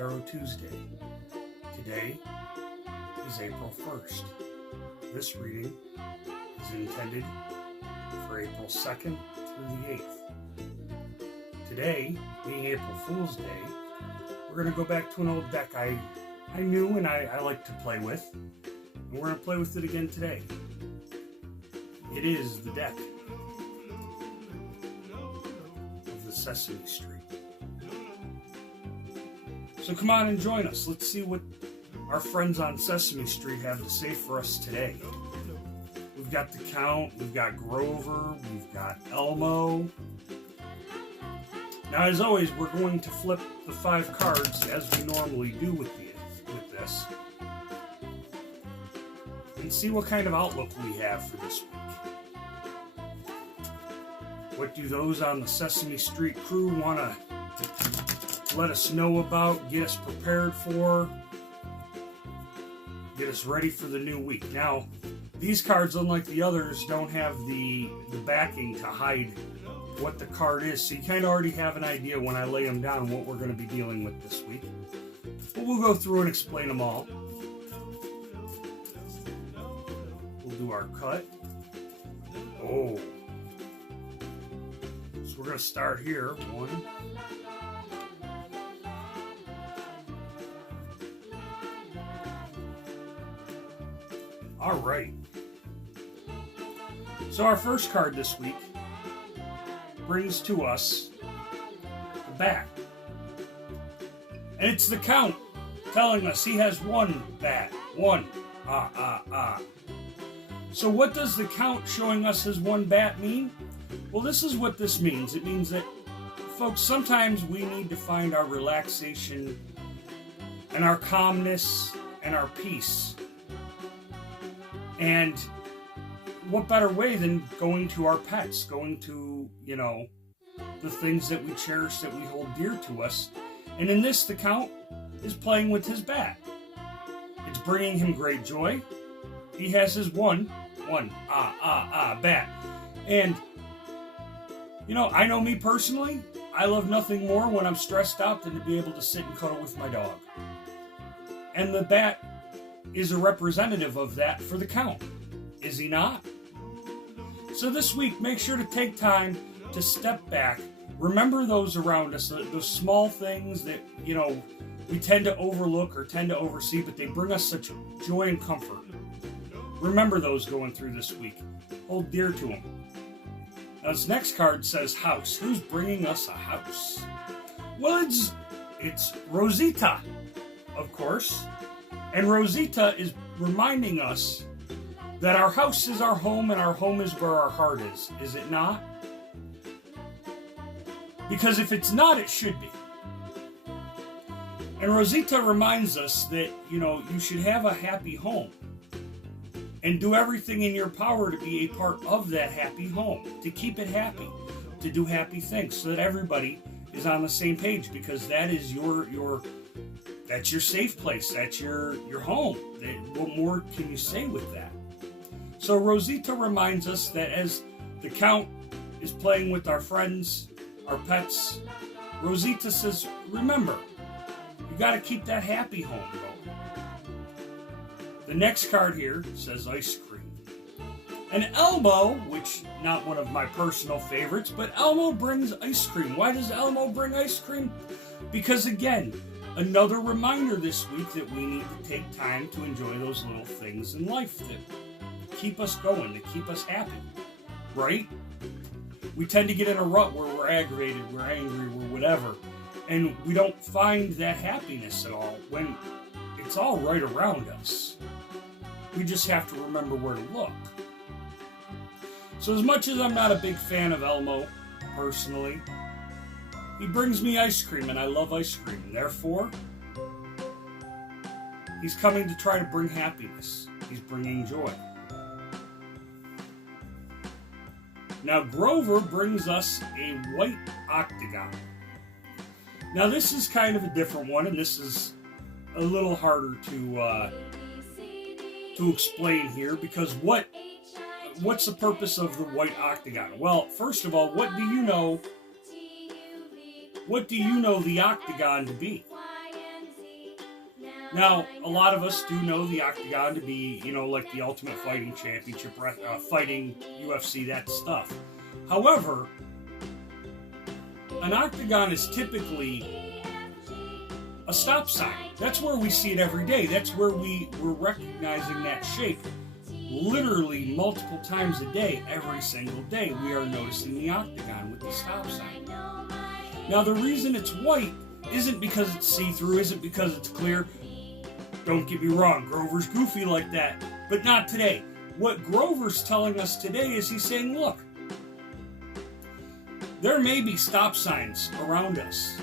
Tarot Tuesday. Today is April 1st. This reading is intended for April 2nd through the 8th. Today, being April Fool's Day, we're going to go back to an old deck I knew and I like to play with. And we're going to play with it again today. It is the deck of the Sesame Street. So come on and join us. Let's see what our friends on Sesame Street have to say for us today. We've got the Count, we've got Grover, we've got Elmo. Now, as always, we're going to flip the 5 cards as we normally do with this, and see what kind of outlook we have for this week. What do those on the Sesame Street crew want to let us know about, get us prepared for, get us ready for the new week? Now, these cards, unlike the others, don't have the backing to hide what the card is, so you kind of already have an idea when I lay them down what we're going to be dealing with this week. But we'll go through and explain them all. We'll do our cut. Oh. So we're going to start here. 1. All right. So our first card this week brings to us the bat. And it's the Count telling us he has 1 bat. 1. So what does the Count showing us his 1 bat mean? Well, this is what this means. It means that, folks, sometimes we need to find our relaxation and our calmness and our peace. And what better way than going to our pets, going to, the things that we cherish, that we hold dear to us. And in this, the Count is playing with his bat. It's bringing him great joy. He has his one bat. And, I know me personally, I love nothing more when I'm stressed out than to be able to sit and cuddle with my dog. And the bat is a representative of that for the Count. Is he not? So this week, make sure to take time to step back. Remember those around us, those small things that, we tend to overlook or tend to oversee, but they bring us such joy and comfort. Remember those going through this week. Hold dear to them. Now, this next card says house. Who's bringing us a house? Well, it's Rosita, of course. And Rosita is reminding us that our house is our home and our home is where our heart is it not? Because if it's not, it should be. And Rosita reminds us that, you should have a happy home and do everything in your power to be a part of that happy home, to keep it happy, to do happy things so that everybody is on the same page, because that is that's your safe place, that's your home. What more can you say with that? So Rosita reminds us that as the Count is playing with our friends, our pets, Rosita says, remember, you got to keep that happy home going. The next card here says ice cream. And Elmo, which not one of my personal favorites, but Elmo brings ice cream. Why does Elmo bring ice cream? Because again, another reminder this week that we need to take time to enjoy those little things in life that keep us going, to keep us happy, right? We tend to get in a rut where we're aggravated, we're angry, we're whatever, and we don't find that happiness at all when it's all right around us. We just have to remember where to look. So as much as I'm not a big fan of Elmo, personally, he brings me ice cream, and I love ice cream. Therefore, he's coming to try to bring happiness. He's bringing joy. Now, Grover brings us a white octagon. Now, this is kind of a different one, and this is a little harder to explain here, because what's the purpose of the white octagon? Well, first of all, what do you know the octagon to be? Now, a lot of us do know the octagon to be, like the Ultimate Fighting Championship, fighting UFC, that stuff. However, an octagon is typically a stop sign. That's where we see it every day. That's where we're recognizing that shape. Literally multiple times a day, every single day, we are noticing the octagon with the stop sign. Now, the reason it's white isn't because it's see-through, isn't because it's clear. Don't get me wrong, Grover's goofy like that, but not today. What Grover's telling us today is he's saying, look, there may be stop signs around us.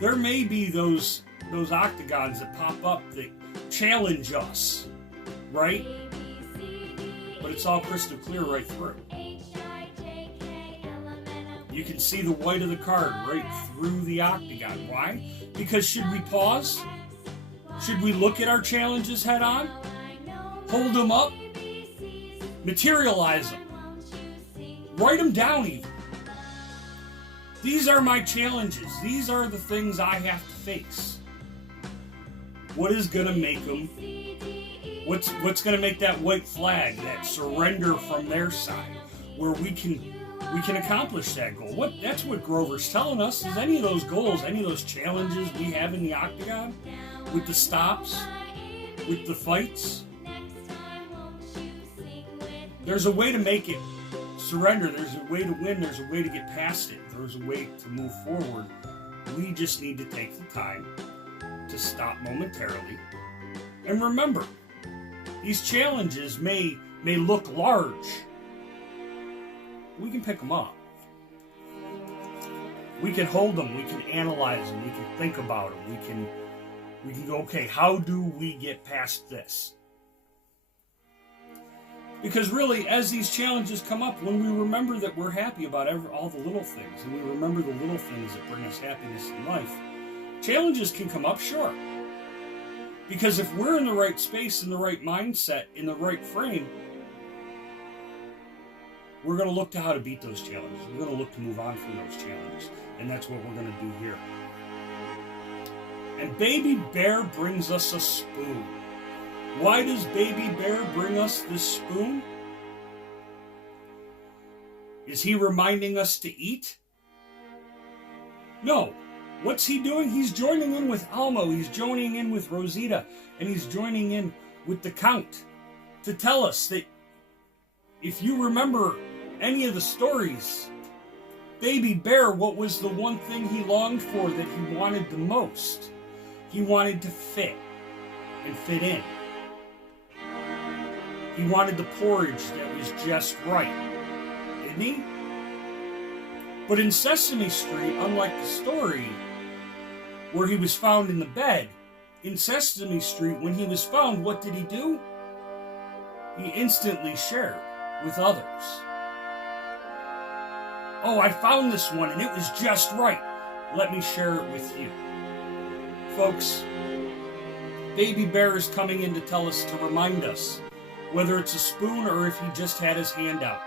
There may be those octagons that pop up that challenge us, right? But it's all crystal clear right through. You can see the white of the card right through the octagon. Why? Because should we pause? Should we look at our challenges head on? Hold them up? Materialize them? Write them down even. These are my challenges. These are the things I have to face. What is going to make them? What's going to make that white flag, that surrender from their side, where we can accomplish that goal? That's what Grover's telling us, is any of those goals, any of those challenges we have in the octagon, with the stops, with the fights, there's a way to make it surrender. There's a way to win. There's a way to get past it. There's a way to move forward. We just need to take the time to stop momentarily and remember, these challenges may look large. We can pick them up. We can hold them. We can analyze them. We can think about them. We can go, okay, how do we get past this? Because really, as these challenges come up, when we remember that we're happy about all the little things, and we remember the little things that bring us happiness in life, challenges can come up, sure. Because if we're in the right space, in the right mindset, in the right frame, we're going to look to how to beat those challenges. We're going to look to move on from those challenges. And that's what we're going to do here. And Baby Bear brings us a spoon. Why does Baby Bear bring us this spoon? Is he reminding us to eat? No. What's he doing? He's joining in with Elmo. He's joining in with Rosita. And he's joining in with the Count to tell us that if you remember any of the stories, Baby Bear, what was the one thing he longed for that he wanted the most? He wanted to fit and fit in. He wanted the porridge that was just right, didn't he? But in Sesame Street, unlike the story where he was found in the bed, in Sesame Street, when he was found, what did he do? He instantly shared with others. Oh, I found this one and it was just right. Let me share it with you. Folks, Baby Bear is coming in to tell us, to remind us, whether it's a spoon or if he just had his hand out.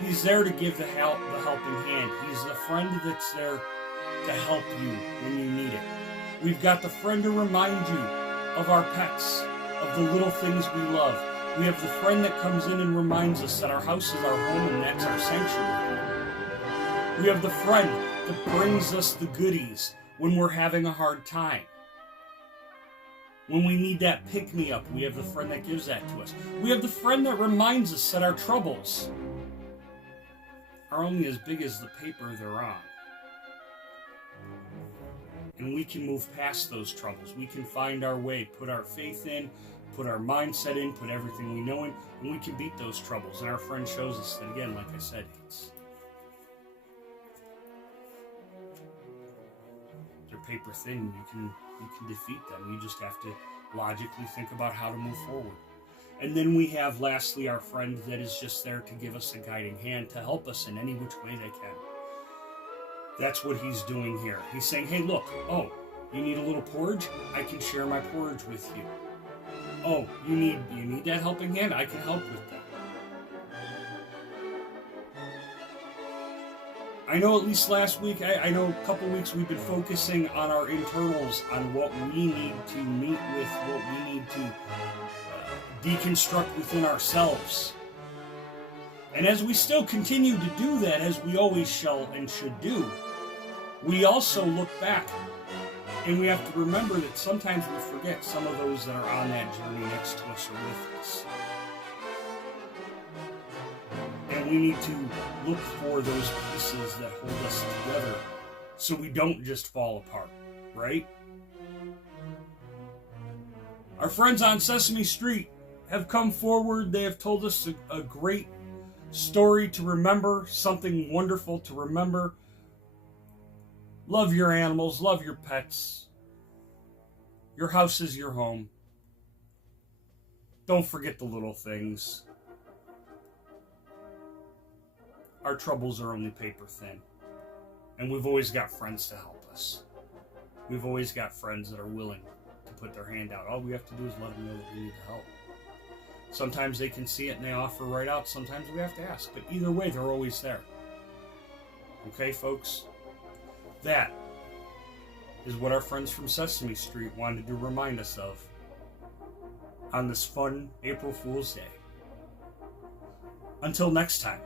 He's there to give the helping hand. He's the friend that's there to help you when you need it. We've got the friend to remind you of our pets, of the little things we love. We have the friend that comes in and reminds us that our house is our home and that's our sanctuary. We have the friend that brings us the goodies when we're having a hard time. When we need that pick-me-up, we have the friend that gives that to us. We have the friend that reminds us that our troubles are only as big as the paper they're on. And we can move past those troubles. We can find our way, put our faith in, put our mindset in, put everything we know in, and we can beat those troubles. And our friend shows us that, again, like I said, they're paper thin. You can defeat them. You just have to logically think about how to move forward. And then we have, lastly, our friend that is just there to give us a guiding hand, to help us in any which way they can. That's what he's doing here. He's saying, hey, look, oh, you need a little porridge? I can share my porridge with you. Oh, you need that helping hand? I can help with that. I know at least last week, I know a couple weeks we've been focusing on our internals, on what we need to meet with, what we need to deconstruct within ourselves. And as we still continue to do that, as we always shall and should do, we also look back. And we have to remember that sometimes we forget some of those that are on that journey next to us or with us. And we need to look for those pieces that hold us together so we don't just fall apart, right? Our friends on Sesame Street have come forward. They have told us a great story to remember, something wonderful to remember. Love your animals, love your pets. Your house is your home. Don't forget the little things. Our troubles are only paper thin. And we've always got friends to help us. We've always got friends that are willing to put their hand out. All we have to do is let them know that we need the help. Sometimes they can see it and they offer right out. Sometimes we have to ask. But either way, they're always there. Okay, folks? That is what our friends from Sesame Street wanted to remind us of on this fun April Fool's Day. Until next time.